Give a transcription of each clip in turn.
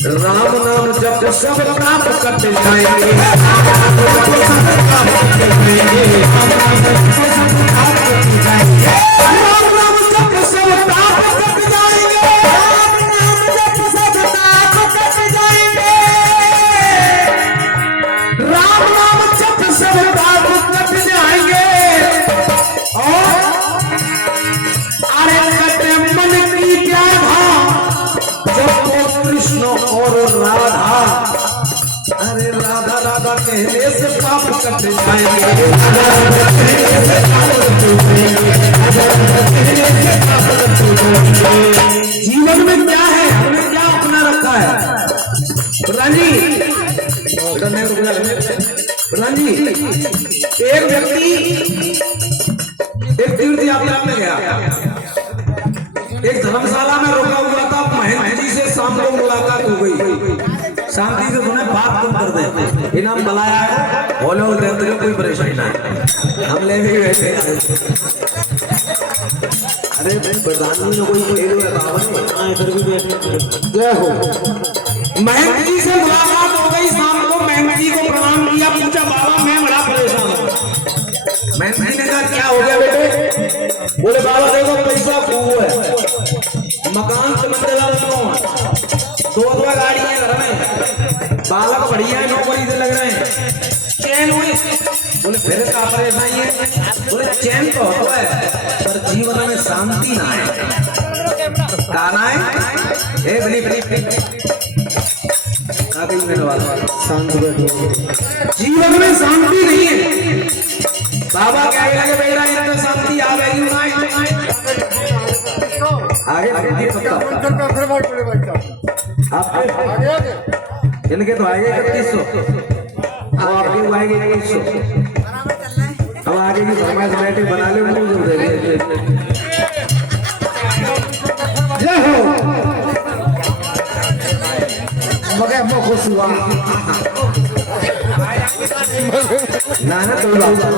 राम नाम जप सब पाप कट जाएंगे। राम नाम जप सब पाप कट जाएंगे। राम नाम जप सब पाप कट जाएंगे। राम नाम जप सब पाप कट जाएंगे। और अरे कटे मन की क्या था जब कृष्ण और राधा, अरे राधा राधा कहने से पाप कट जाएंगे। जीवन में क्या है, हमने क्या अपना रखा है? प्रधान जी, एक व्यक्ति एक तीर्थ यात्रा में गया, एक धर्मशाला में रुका हुआ था। महेंद्र जी से शाम को मुलाकात हो गई। शांति से सुने, बात तुम कर दे, इनाम बुलाया है, बोले और देते कोई परेशानी नहीं, हम ले भी बैठे। अरे प्रधान जी ने कोई खेल इधर भी बैठे। जय हो। महेंद्र जी से मुलाकात हो गई शाम को। महेंद्र जी को प्रणाम किया, पूछा बाबा मैं बड़ा परेशान हूँ। महेंद्र जी ने कहा क्या हो गया बेटे? बोले बाबा देखो पैसा खूब है, मकान से मंदिर दो गाड़ी है घर में, बालक बढ़िया है, नौकरी से लग रहे हैं, चैन हुई। बोले फिर का परेशानी है? बोले चैन तो होता है पर जीवन में शांति ना है। गाना है जीवन में शांति नहीं है। बाबा क्या लगे बेटा इनमें शांति आ गई। आगे इनके तो आएंगे 3100, अब आपके आएंगे 2100। अब आगे की फरमाइश बैठे बना ले उनको जो दे। जय हो। मगर मैं खुश हुआ ना तो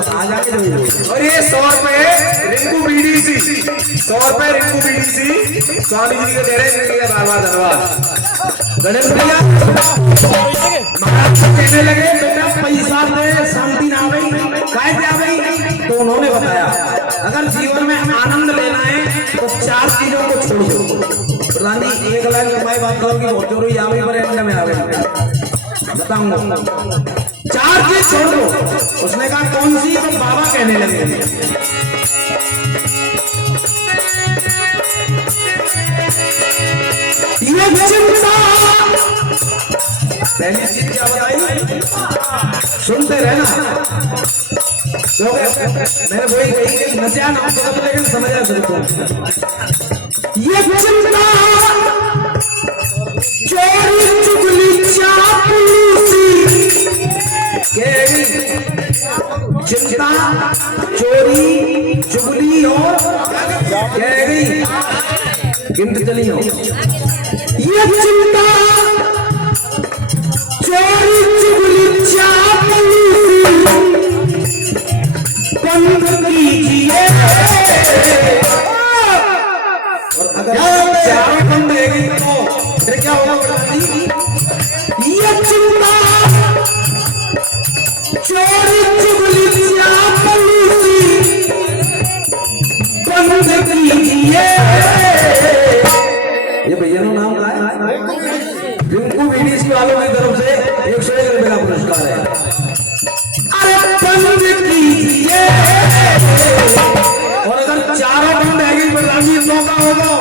आ जाके। और ये 100 रुपए रिंकू बीडीसी, 100 रुपए रिंकू बीडीसी स्वामी जी के दे रहे हैं। बाबा धन्यवाद। गणेश भैया महाराज कहने लगे बेटा पैसा दे शांति ना गई, कैसे आ गई? तो उन्होंने बताया अगर जीवन में आनंद लेना है तो 4 चीजों को छोड़ दो। प्रधान जी 1 लाख रुपए बात करो कि बहुत जरूरी आ गई पर एंड में आ गई, बताऊंगा 4 चीज छोड़ दो। उसने कहा कौन सी? तो बाबा कहने लगे ये चिंता। पहली चीज क्या बताई? सुनते रहना। तो मैंने वही कही कि नचा ना तो लेकिन समझा सकते। ये चिंता, चोरी चुगली चापलूसी, चिंता चोरी चुगली और गहरी गिनती चली हो। ये चिंता चोरी चुगली चापलूसी बंद कीजिए। और अगर 4 बंद रहेगी तो फिर क्या होगा? ये चिंता चोरी चुगली चापलूसी बंद कीजिए। ये भैया का नाम क्या है? रिंकू बीडीसी वालों की तरफ से 101 रुपए का पुरस्कार है। अरे बंद कीजिए। और अगर 4 बंद रहेगी प्रधान जी मौका होगा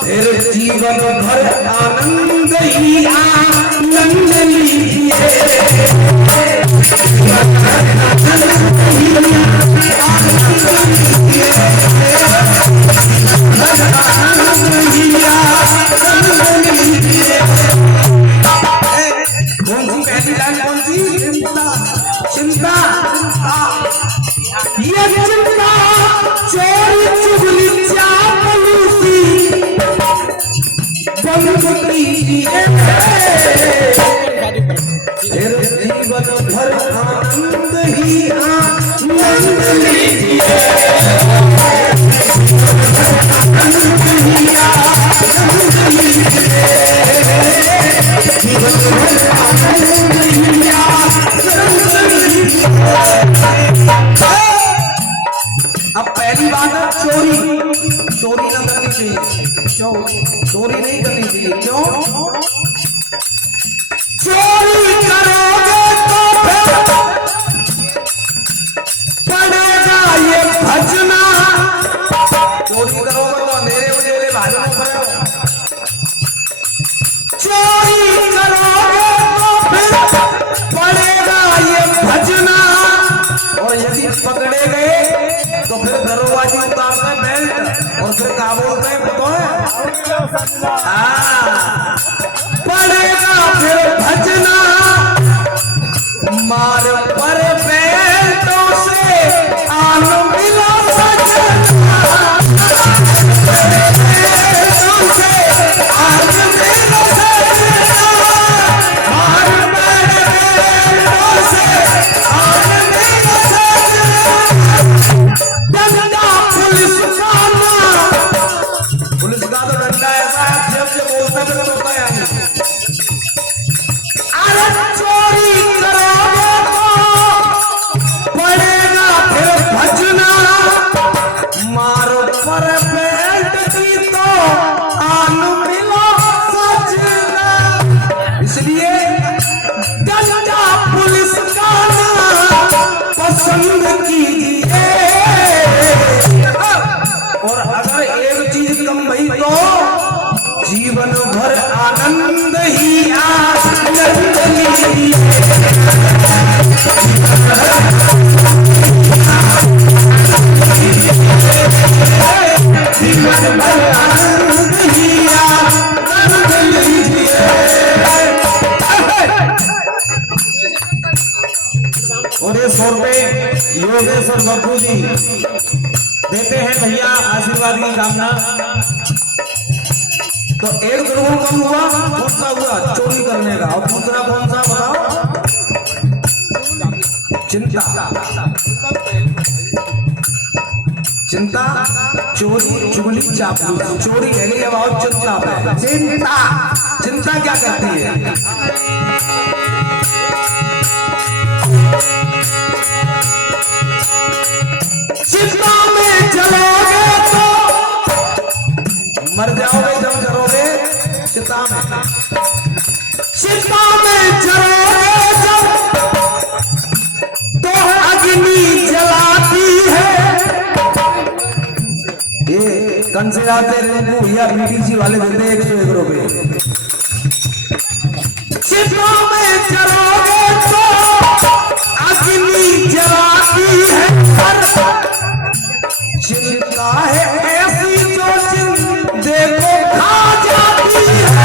फिर जीवन भर आनंद ही आनंद लीजिए। चिंता, ये चिंता चोरी चुगली चापलूसी बंद कीजिए। फिर जीवन भर आनंद ही आनंद लीजिए। आनंद ही आनंद लीजिए। चोरी नहीं करनी चाहिए। क्यों? चोरी करोगे तो पड़ेगा ये भजना। चोरी करोगे तो अंधेरे उजेरे भाजनों पर। चोरी करोगे तो फिर पड़ेगा ये भजना। और यदि पकड़े गए तो फिर दरोबाजी उतारते हैं बेल्ट और फिर क्या बोलते हैं पता है? पड़ेगा फिर भजना। मार पर बेल्टों से आन मिला सजना। बेल्टों से आन मिला सजना। मार पर बेल्टों से आन मिला सजना। डंडा पुलिस का ना। पुलिस का तो डंडा ऐसा है जब से बोलता है तो होता है। अरे चोरी करोगे तो पड़ेगा फिर भजना। मारो पर बेल्ट की तो आन मिला सजना। इसलिए डंडा पुलिस का ना पसंद कीजिए। और अगर एक चीज कम भई तो जीवन भर आनंद ही आनंद लीजिए। जीवन भर आनंद ही आनंद लीजिए। और ये 100 रुपए योगेश्वर बापू जी देते हैं भैया आशीर्वाद की कामना। तो एक गुण कम हुआ, कौन सा हुआ? चोरी करने का। और दूसरा कौन सा बताओ? चिंता। चिंता, चोरी, चुगली, चापलूसी। चोरी है गई, अब आओ चिंता पे। चिंता, चिंता क्या कहती है? चिंता में चलोगे तो मर जाओगे। जब चलोगे चिता में, चिता में चलोगे जब तो अग्नि जलाती है। ये कन से आते रिंकू भैया बीडीसी वाले देते 101 रुपए। चिता में चलोगे तो अग्नि जलाती है। चिंता है ऐसी जो चिंते को खा जाती है।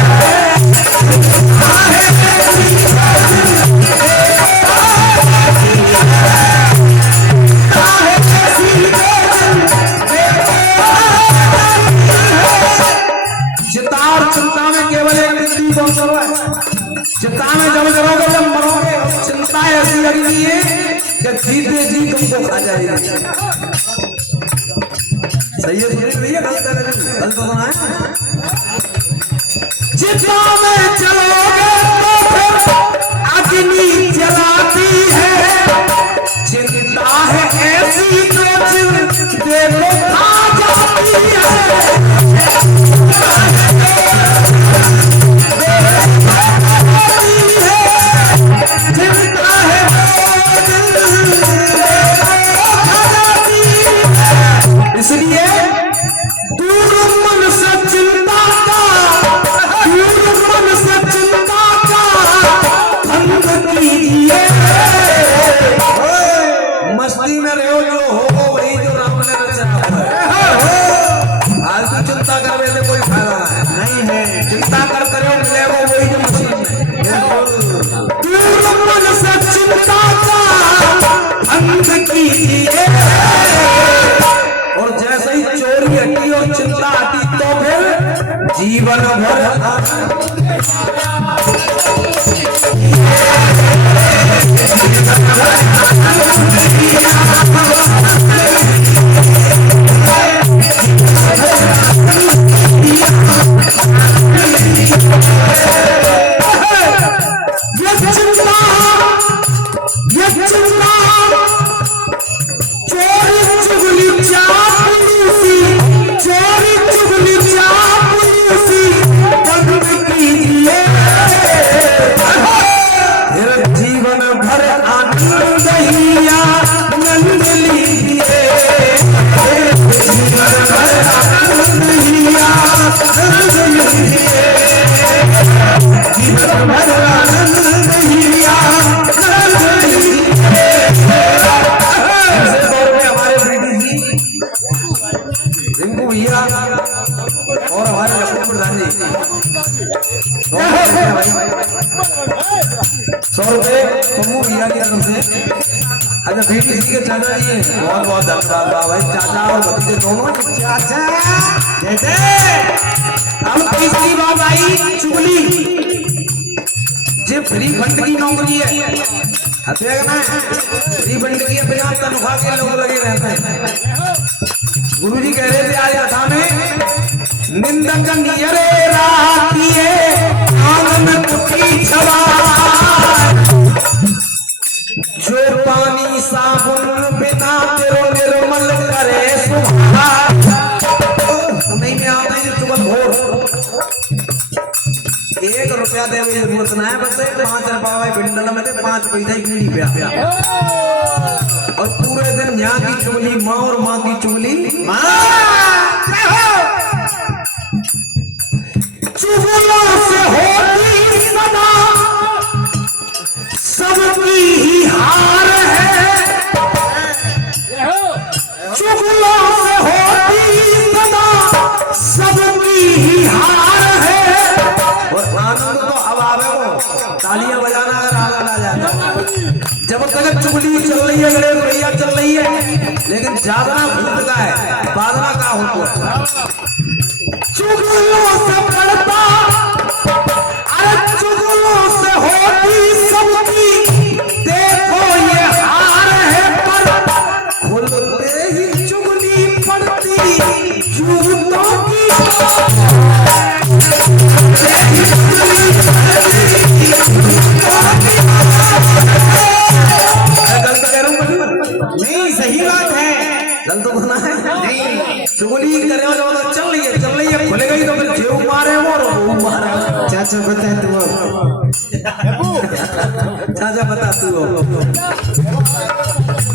चिंता है ऐसी जो चिंते को खा जाती है। चिंता है ऐसी जो चिंते को खा जाती है। चिंता और चिंता में केवल एक व्यक्ति कौन करो है? चिंता में जब करोगे जब मरोगे। चिंता ऐसी लगी है कि जीते जी तुमको खा जाएगी। सही है? सुनिए भैया, गलत तो सुना है। चिता में चलोगे तो फिर अग्नि जलाती है। चिंता है ऐसी जो चिंते को खा जाती है। चिंता है इसलिए दूर मन से चिंता का, दूर मन से चिंता का बंद कीजिए। मस्ती में रहो, जो हो वही जो राम ने रचा है। आज तो चिंता करने से कोई फायदा नहीं है। चिंता कर करो मिलेगा वही जो मशीन में। दूर मन से चिंता का बंद कीजिए। और जैसे ही चोरी हटी और चिंता हटी तो फिर जीवन भर चोरी चुगली चापलूसी, चोरी चुगली चापलूसी। 100 पम्मू भैया की तरफ से। अच्छा बीटीसी के चाचा जी बहुत बहुत धन्यवाद भाई, चाचा और भतीजे दोनों। चाचा अब तीसरी बात आई चुगली, जो फ्री फंड की नौकरी है, फ्री फंड की बिना तनख्वाह के लोग लगे रहते हैं। गुरु जी कह रहे थे आज कथा में, निंदक नियरे राखिए आंगन कुटी छवा, जो पानी साबुन बिना तेरो निर्मल करे सुहार। नहीं में आता है चुगल भोर, 1 रुपया दे जरूरत ना है, बस 5 रुपया बिंडल में 5 पैसा की बीड़ी पे, और पूरे दिन यहाँ की चुगली माँ और माँ की चुगली। चुगलों से होती सदा सबकी ही हार है, चुगलों से होती सदा सबकी ही हार है। और आनंद तो अब आवे वो तालियां बजाना अगर आनंद आ जाता, जब तक चुगली चल रही है, गणेश भैया चल रही है, लेकिन जागना भूलता है, बाजना का होता है। चुगलों से पड़ता, अरे चुगलों से होती सबकी देखो ये हार है, पर खुलते ही चुगली पड़ती झूठों की। नहीं सही बात है, गलत तो होना है नहीं। चुगली करे वाले तो चल रही है खुले गई तो फिर जेब मारे वो मारे। चाचा बता तू, चाचा बता तू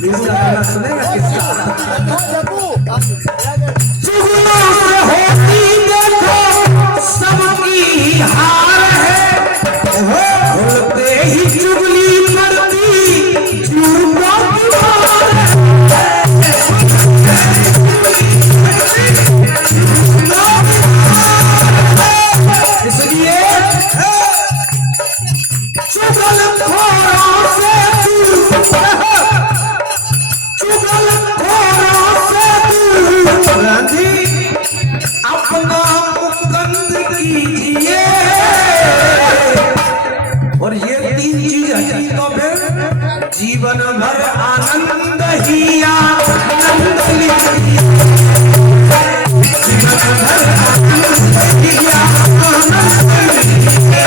इसका गाना सुनेगा किसका? चुगलों से होती देखो सबकी हार है, खुलते ही चुगली पड़ती झूठों की मार है। इसलिए चुगलखोरों से अपना मुकंद कीजिए, और ये 3 चीज है तो फिर जीवन भर आनंद ही आनंद लीजिए, जीवन भर आनंद ही आनंद लीजिए,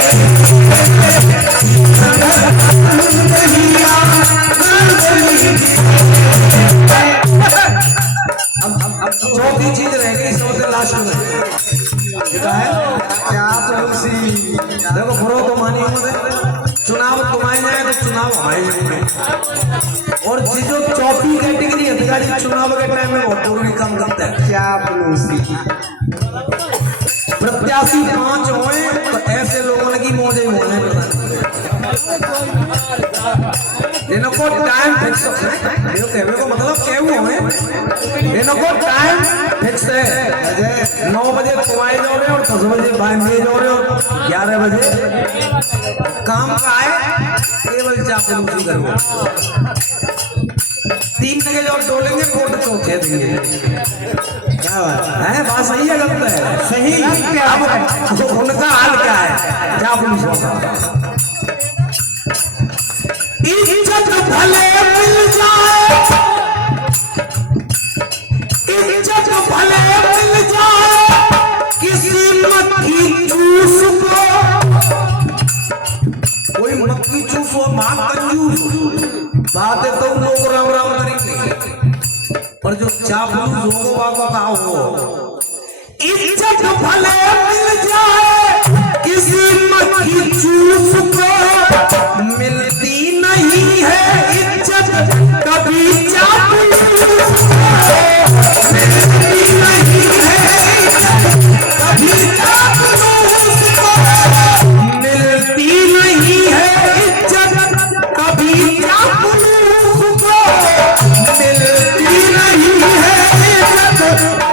आनंद ही आनंद लीजिए। अब चौथी चीज रह गई सबसे लास्ट में, क्या है? देखो बुरो तो मानी चुनाव तुम्हारे जाए तो चुनाव हमारे जाए, और जो चौथी कैटेगरी अधिकारी चुनाव के टाइम में बहुत जरूरी काम करता है। क्या प्रत्याशी 5 होए तो ऐसे लोगों की मौजे होने इनको टाइम फिक्स है, कहने को मतलब केहू है, इनको टाइम फिक्स है। 9 बजे तुम आए जाओ रहे और 10 बजे बाहर जाओ रहे और 11 बजे काम का है, केवल चापलूसी करो। 3 बजे जो डोलेंगे वोट चौथे देंगे। क्या बात है? बात सही है गलत है? सही। अब उनका हाल क्या है? चापलूसों का इज्जत भले मिल जाए, इज्जत भले मिल जाए किसी मक्खी चूस को, कोई मक्खी चूस हो मां कंजूस, बातें तो लोग राम राम करेंगे, पर जो चापलूस होगा बाबा का हो। इज्जत भले मिल जाए किसी मक्खी चूस को, मिलती नहीं है इज्जत कभी चापलूस को, मिलती नहीं है इज्जत कभी चापलूस को, मिलती नहीं है इज्जत कभी चापलूस को, मिलती नहीं है इज्जत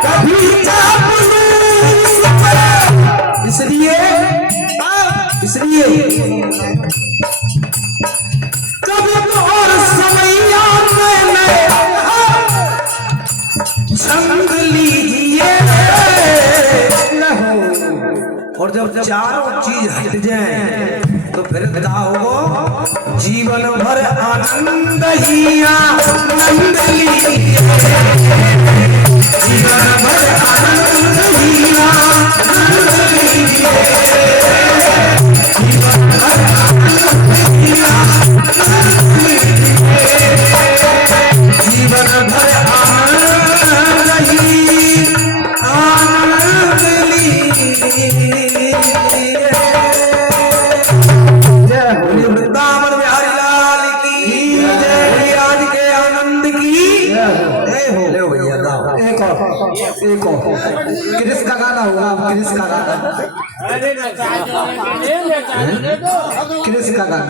कभी चापलूस को। इसलिए इसलिए कभी और समैया मैंने छंद लीजिए और जब चारों चीज हट जाए तो फिर क्या होगा? जीवन भर आनंद ही आनंद लीजिए, जीवन भर आनंद ही आनंद लीजिए, जीवन भर आनंद ही आनंद लीजिए, जीवन भर आनंद ही आनंद लीजिए। वृंदावन बिहारी लाल की जय, आज के आनंद की जय हो। ले भैया गाओ एक और क्रिस का गाना होगा, क्रिस का गाना, क्रिस का गाना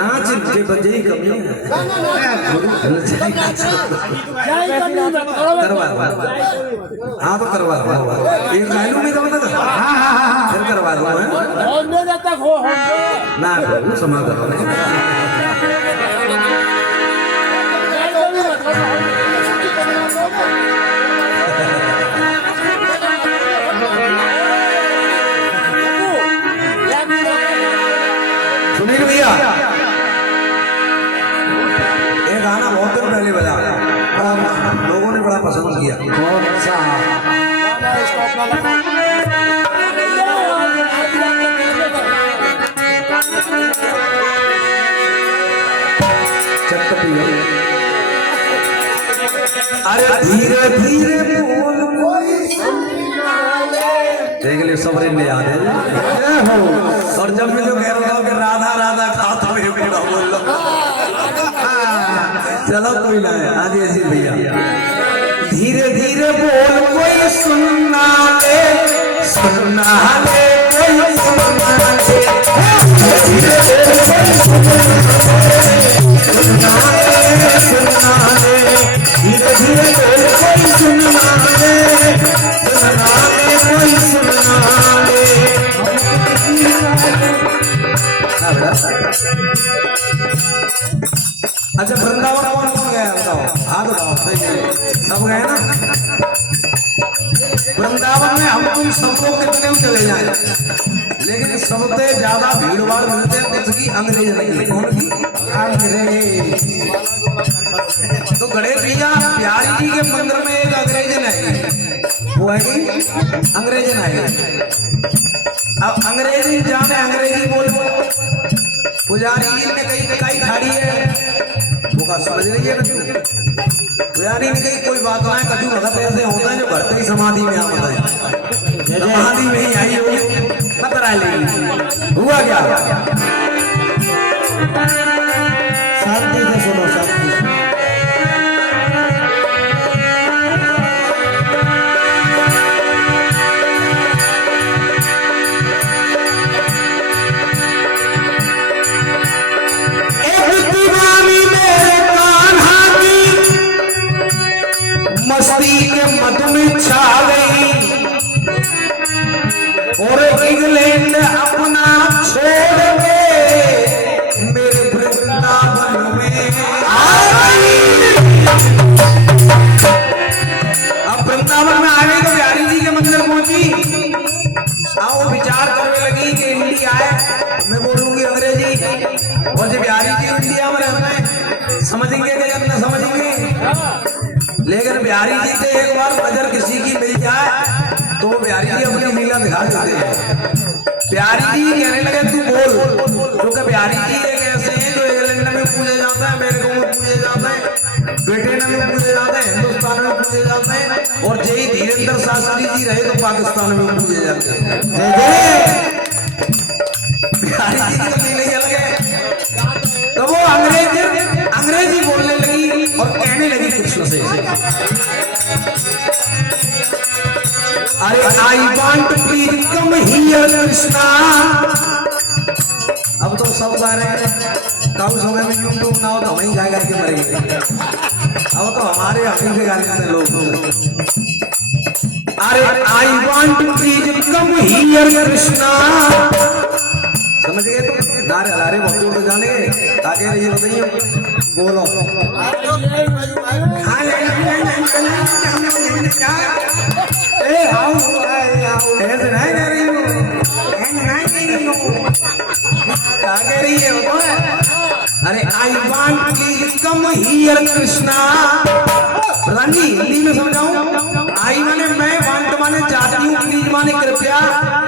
नाच के बजे ही कमी है। करवा हाँ तो करवा एक गायलू में तो फिर करवा दो ना समा करो सुनील भैया ये गाना बहुत दिन पहले बजा, लोगों ने बड़ा पसंद किया। कौन सा? अरे धीरे धीरे बोल देख ले सबरे में याद है और जब मैं जो कह रहा हूँ कि राधा राधा खाता मेरे बेटा बोल लो चलो कोई ना है आज ऐसी भैया धीरे धीरे बोल कोई सुनना ले कोई सुनना ले धीरे धीरे कोई सुनना ले धीरे धीरे कोई सुनना ले कोई सुनना ले। अच्छा वृंदावन कौन कौन गया बताओ? हाँ बताओ सब गए ना? वृंदावन में हम तुम सब लोग कितने चले जाए लेकिन सबसे ज्यादा भीड़ भाड़ मिलते हैं कुछ की अंग्रेज नहीं। कौन की? अंग्रेज। तो गणेश भैया प्यारी जी के मंदिर में एक अंग्रेजन है, वो है अंग्रेजन है। अब अंग्रेजी जाने अंग्रेजी बोल पुजारी जी ने कही खाड़ी है वो का समझ लीजिए पुजारी ने कही कोई बात ना है कभी मतलब ऐसे होता है जो भरते ही समाधि में आता है, समाधि में ही आई होगी न करा लेगी। हुआ क्या? शांति से सुनो, शांति से। मस्ती के मधु में छा गई और इंग्लैंड अपना छोड़ के मेरे वृंदावन में आ गई। अब वृंदावन में आ गई तो बिहारी जी के मंदिर पहुंची। वो विचार करने लगी कि इंडिया है मैं बोलूंगी अंग्रेजी और जब बिहारी जी इंडिया में रहना है समझेंगे कि जब न समझेंगे। लेकिन बिहारी जी से एक बार नजर किसी की मिल जाए तो बिहारी जी अपनी लीला दिखा देते हैं। बिहारी जी कहने लगे तू बोल, क्योंकि बिहारी जी एक ऐसे हैं जो इंग्लैंड में पूजे जाते हैं, अमेरिका में पूजे जाते हैं, ब्रिटेन में पूजे जाते हैं, हिंदुस्तान में पूजे जाते हैं और जय धीरेन्द्र शास्त्री जी रहे तो पाकिस्तान में पूजे जाते हैं। बिहारी जी की लीला अलग है। तो वो अंग्रेजी बोलने लगी और कहने लगी कृष्ण से अरे I want please come here Krishna. अब तो सब गा रहे हैं, कब समय में यूट्यूब ना हो तो हम ही गा गा के मरेंगे। अब तो हमारे हमी से गा लेते हैं लोग। अरे I want to please come here Krishna, समझ गए तो नारे हलारे भक्तों को जाने आगे ये बताइए बोलो। ऐसे नहीं कह रही हूँ, क्या कह रही है वो? अरे I want please come here Krishna. Pradhan ji Hindi में समझाऊं? आई माने मैं, वांट माने चाहती हूँ, प्लीज माने कृपया,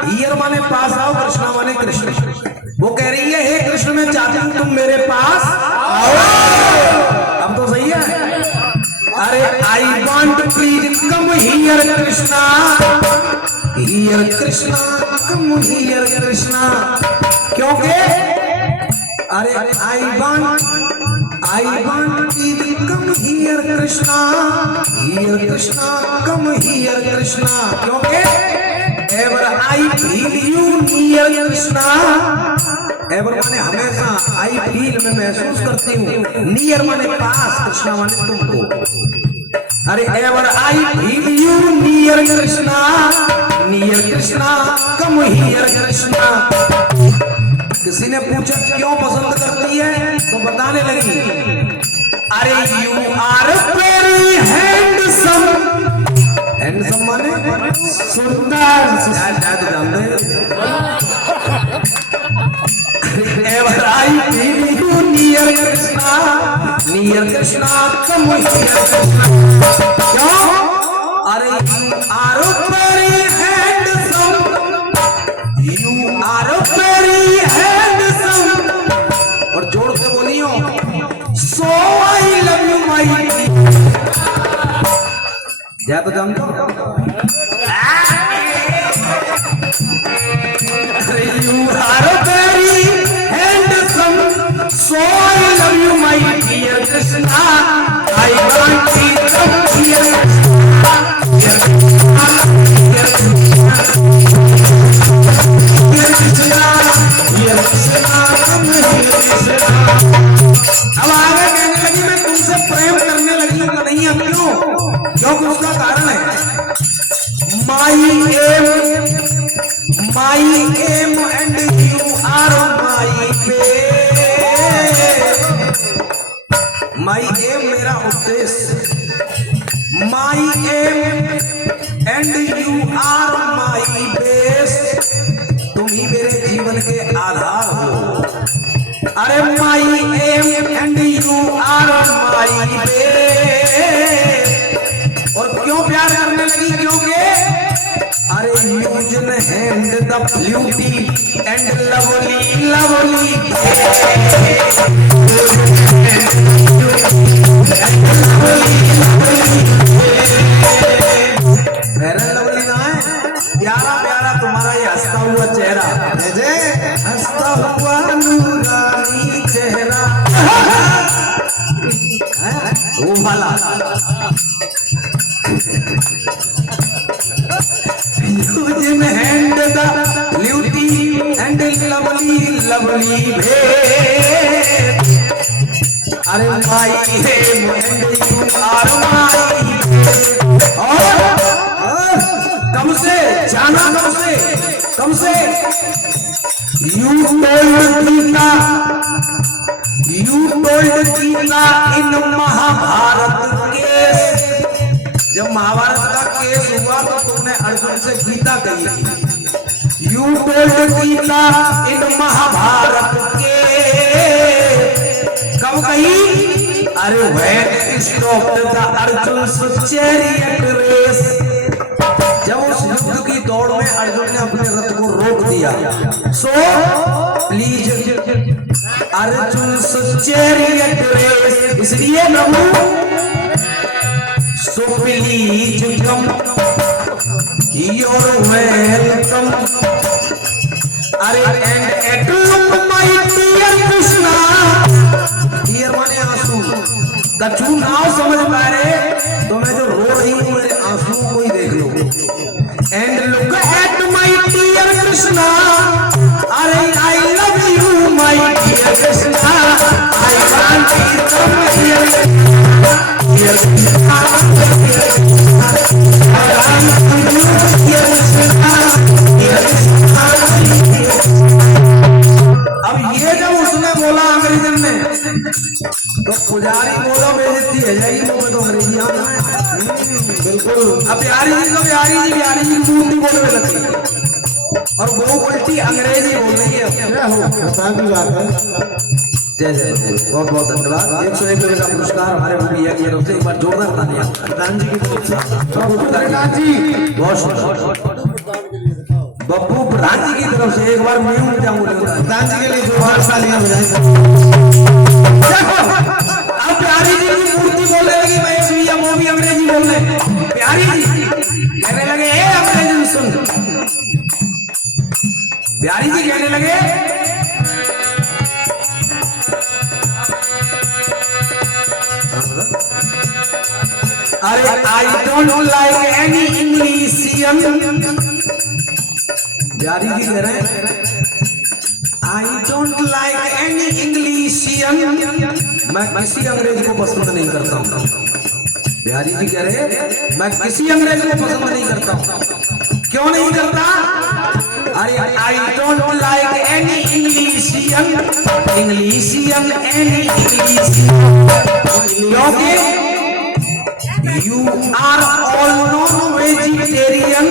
हियर माने पास आओ, कृष्णा माने कृष्ण। वो कह रही है हे कृष्ण मैं चाहती हूँ तुम मेरे पास आओ। अब तो सही है। अरे I want please come here Krishna, here Krishna, come here Krishna. क्योंकि अरे I want please come here Krishna, here Krishna, come here Krishna. क्योंकि ever I feel you near Krishna, ever माने हमेशा, आई फील में महसूस करती हूँ, नियर माने पास, कृष्णा माने तुमको। अरे ever I feel you near Krishna, near Krishna, come here Krishna. किसी ने पूछा क्यों पसंद करती है तो बताने लगी अरे you are very handsome. Handsome माने सुंदर, शायद जानते हैं। Ever I feel you near Krishna, near Krishna, come here Krishna. क्यों? अरे you are very handsome, you are very handsome. और जोर से बोलियो सो आई लव यू माई। क्या तो जानते हो? अरे you are very handsome, so I love you my dear Krishna. I want to come here Krishna, here Krishna, here Krishna, here Krishna, here Krishna, come here Krishna. अब आगे कहने लगी मैं तुमसे प्रेम करने लगी हूँ कन्हैया। क्यों? क्योंकि उसका कारण है my aim and you are my best. My aim मेरा उद्देश्य, my aim and you are my best. तुम ही मेरे जीवन के आधार हो। अरे my aim and you are my best. और क्यों प्यार करने लगी? क्योंकि अरे यूजन and the beauty and lovely lovely lovely ना है प्यारा प्यारा तुम्हारा ये हंसता हुआ चेहरा, हंसता हुआ नूरानी चेहरा वो वाला। यूजन and the beauty and lovely lovely भेद। अरे my aim and you are my. और कम से जाना, कम से you told Gita in Mahabharata केस। जब महाभारत का केस हुआ तो तुमने अर्जुन से गीता कही थी। You told Gita in Mahabharata के कब कही? अरे when stopped the Arjun's chariot race। जब उस युद्ध की दौड़ में अर्जुन ने अपने रथ को रोक दिया। So please Arjun's chariot race, इसलिए प्रभु so please come, you're welcome। अरे and at look my dear Krishna, dear माने आंसू। कछु नाव समझ पा रहे तो मैं जो रो रही हूँ मेरे आंसुओं को ही देख लो। And look at my dear Krishna, अरे आई लव यू माय अब ये जब उसने बोला अंग्रेजन ने, तो पुजारी बोला बेइज्जती है जाएगी मुंह में तो अंग्रेजी आता है। बिल्कुल। अब बिहारी जी की मूर्ति बोलने लगी और वो उल्टी अंग्रेजी बोल रही है। जय जय बहुत बहुत धन्यवाद। 101 रुपये का पुरस्कार हमारे भैया की तरफ से एक बार जोरदार तालियां प्रधान जी की तरफ से। बहुत बप्पू प्रधान जी की तरफ से एक बार मैं प्रधान जी के लिए जोरदार तालियां बजाएं। अब प्यारी जी की मूर्ति बोलने लगी, महेश भैया वो भी अंग्रेजी बोलने। प्यारी जी कहने लगे ए अंग्रेजी सुन। प्यारी जी कहने लगे अरे आई डोंट लाइक एनी इंग्लिशियन। प्यारी जी कह रहे हैं आई डोंट लाइक एनी इंग्लिशियन, मैं किसी अंग्रेज को पसंद नहीं करता हूं। बिहारी जी कह रहे मैं किसी अंग्रेज को पसंद नहीं करता हूं। क्यों नहीं करता? अरे I don't like any Englishian any Englishian, क्योंकि you are all non vegetarian,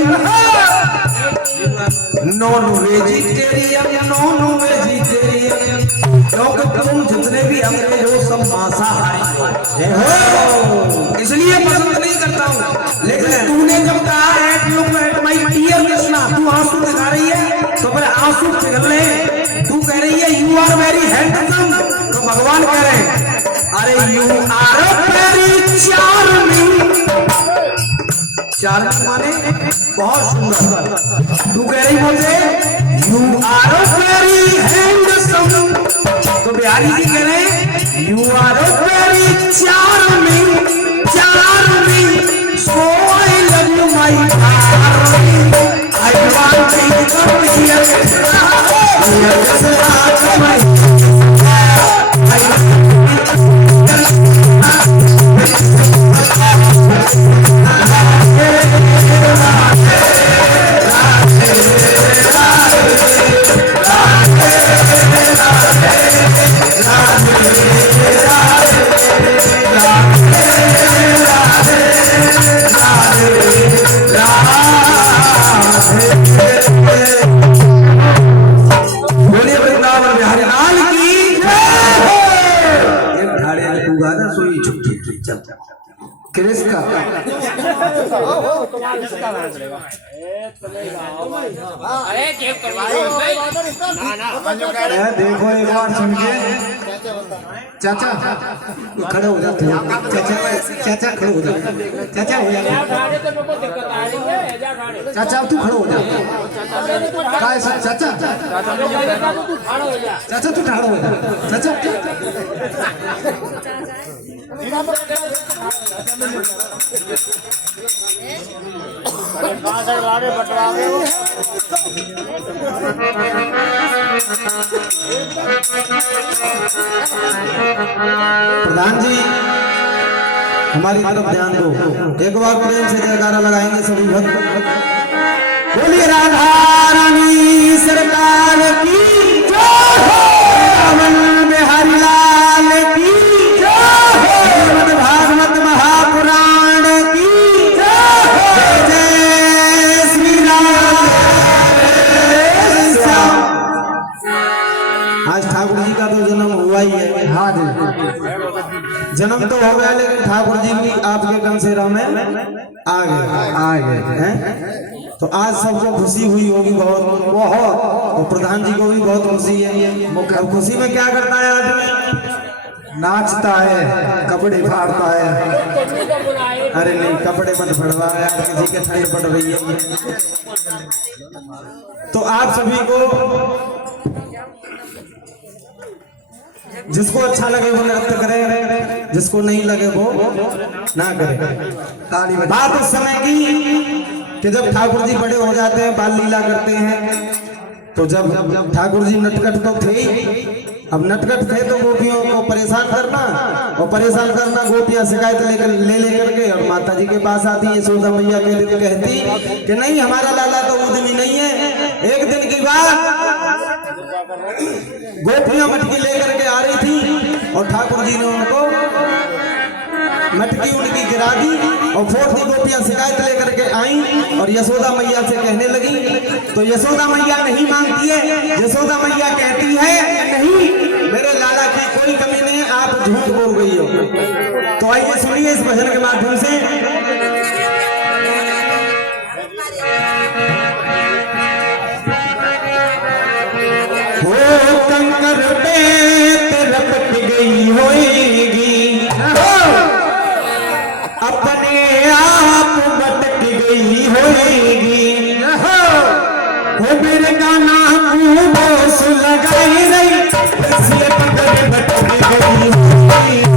क्योंकि तुम जितने भी अंग्रेज हो सब मांसाहारी हो, इसलिए पसंद नहीं करता हूँ। लेकिन तूने जब कहा at look at my tear Krishna, तू आंसू दिखा रही है तो फिर आंसू पिघल रहे। तू कह रही है यू आर वेरी हैंडसम, तो भगवान कह रहे हैं अरे you are very charming. Charming माने बहुत सुंदर। तू कह रही बोलते यू आर वेरी हैंडसम, तो बिहारी जी कह रहे you are very charming so I love you my darling, I want to come here किसका देखो एक बार सुन के चाचा खड़े हो जाते हैं। चाचा खड़े हो जाते, चाचा हो जाते, चाचा तू खड़े हो जा। चाचा चाचा तू ठाड़ो हो जा। चाचा प्रधान जी हमारी तरफ ध्यान दो, एक बार प्रेम से जयकारा लगाएंगे सभी भक्त। बोलिए राधा रानी सरकार की जय हो, रावण बिहारी लाल की जय हो, भागवत महापुराण की जय हो, जय श्री राम। आज ठाकुर जी का तो जन्म हुआ ही है। हाँ जी, जन्म तो हो गया, लेकिन ठाकुर जी भी आपके कंसेरा में आ गए हैं। तो आज सबको खुशी हुई होगी बहुत बहुत, तो प्रधान जी को भी बहुत खुशी है। अब खुशी में क्या करता है आदमी? नाचता है, कपड़े फाड़ता है। अरे नहीं, कपड़े मत फड़वा यार, किसी के ठंड पड़ रही है। तो आप सभी को जिसको अच्छा लगे वो नृत्य करे, जिसको नहीं लगे वो ना करे। बात उस समय की कि जब ठाकुर जी बड़े हो जाते हैं, बाल लीला करते हैं, तो जब ठाकुर जी नटखट तो थे, अब नटखट थे तो गोपियों को परेशान करना गोपियां शिकायत लेकर के और माता जी के पास आती है। यशोदा मैया कहती कि नहीं, हमारा लाला तो उद्यमी नहीं है। एक दिन की बात, गोपियां मटकी लेकर के आ रही थी और ठाकुर जी ने उनको मटकी उनकी गिरा दी और फोड़ दी। गोपियां शिकायत लेकर के आई और यशोदा मैया से कहने लगी, तो यशोदा मैया नहीं मानती है। यशोदा मैया कहती है नहीं, मेरे लाला की कोई कमी नहीं है, आप झूठ बोल गई हो। तो आइए सुनिए इस भजन के माध्यम से। हो कंकर पे रपट गई होएगी, अपने आप भटक गई होएगी। हो मेरे गाना को बोस लगाई नहीं, इसलिए पकड़ भटक गई होएगी।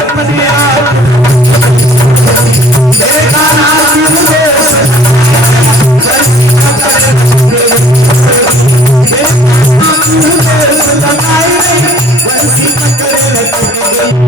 अपने आप मेरे गाना को बोस लगाई नहीं, वैसी पकड़ भटक गई।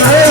Hey!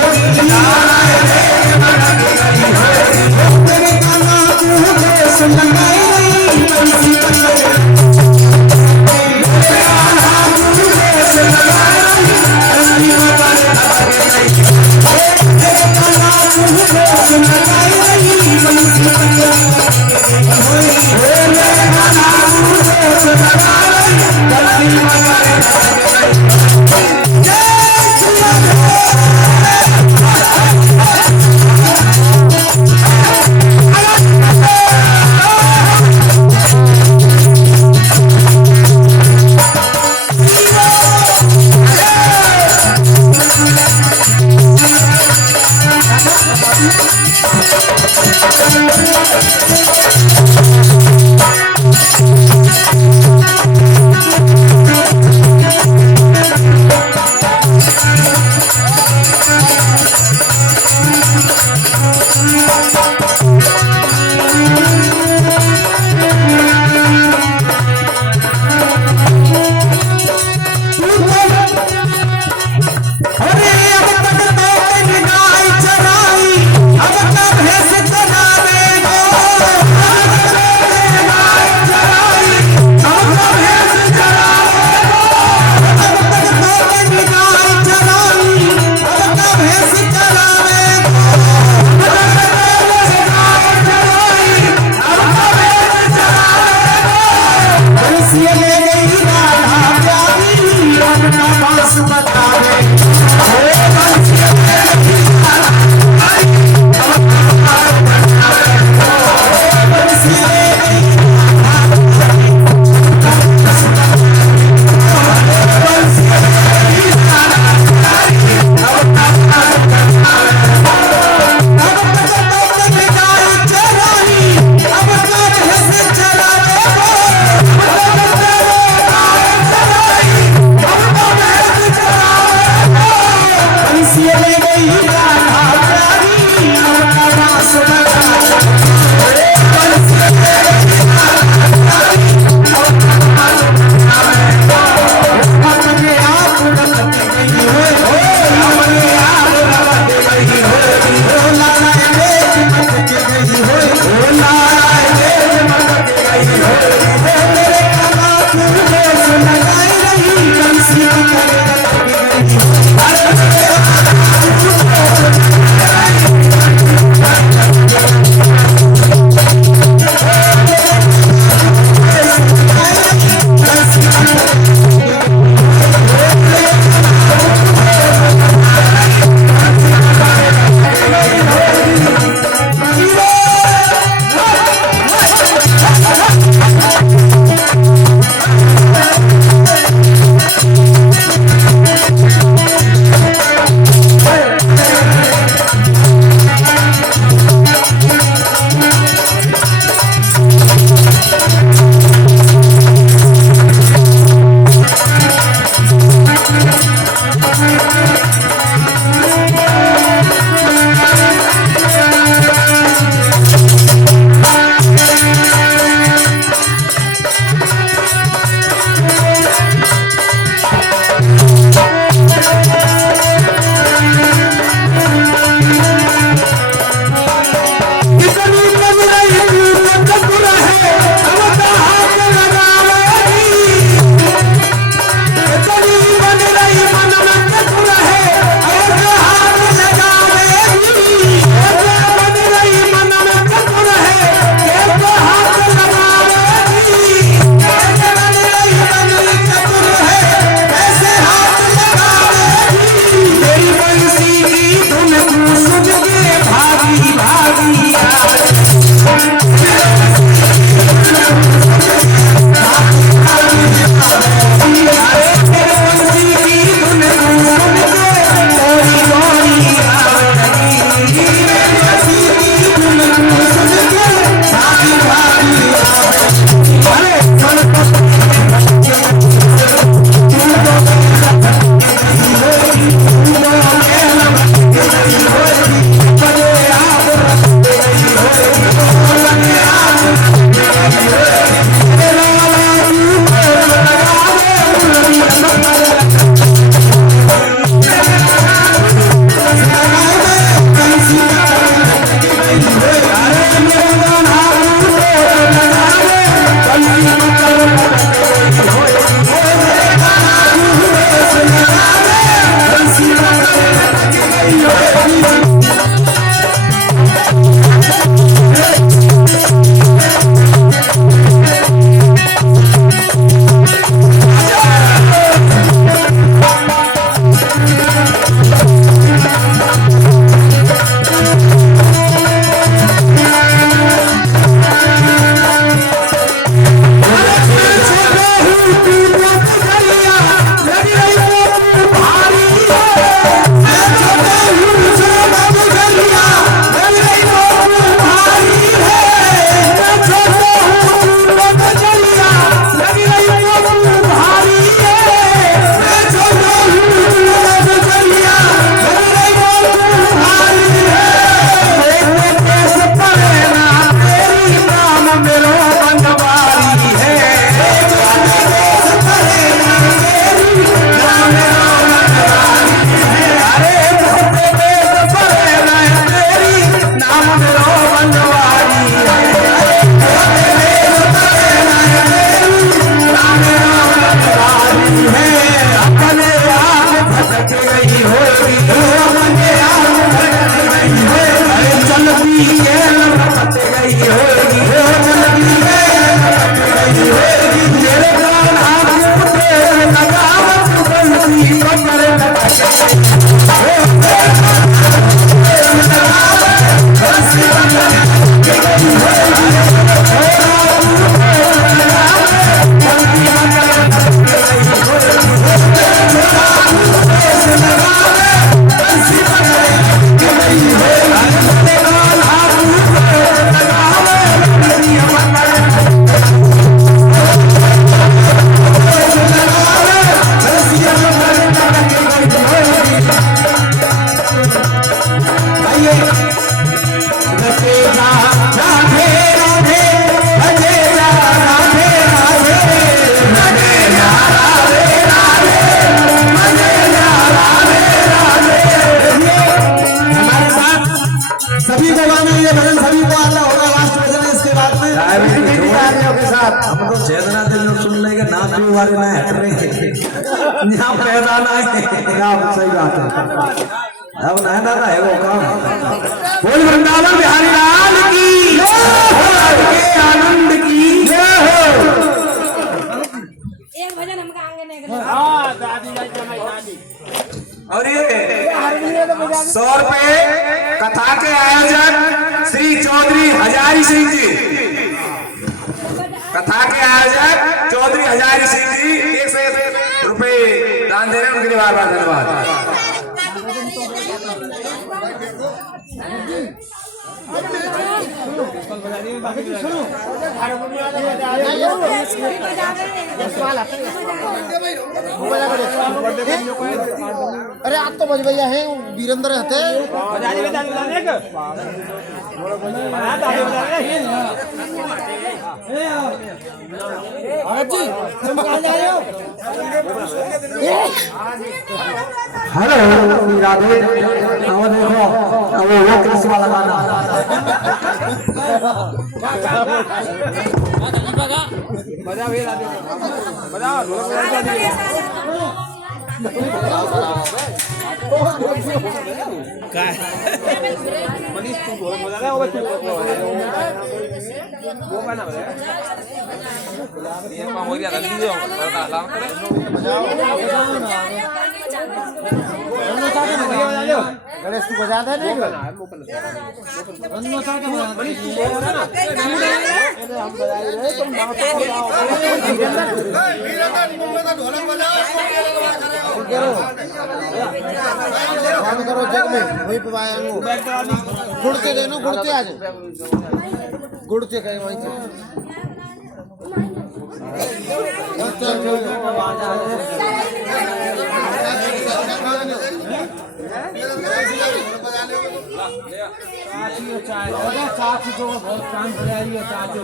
हम तो चेतना दिल सुन लेंगे ना तू वाले ना हट रहे यहाँ पैदा ना है सही बात है अब ना है वो काम बोल वृंदावन बिहारी लाल की के आनंद की एक भजन हम गाएंगे नहीं और ये 100 रुपए कथा के आयोजक श्री चौधरी हजारी सिंह जी, कथा के आयोजक चौधरी हजारी सिंह जी 101 रुपए दान दे रहे हैं, उनके लिए बार बार धन्यवाद। अरे आज तो बज भैया है वीरेंद्र रहते जी तुम कहाँ जा रहे हो? हेलो राधे अब देखो अब वो कृष्ण वाला गाना गणेश तू बजा दे नहीं करो जग में वही पे गुड़ते देना गुड़ते आज गुड़ते कहीं वहीं चाची को बहुत काम कर रही है चाची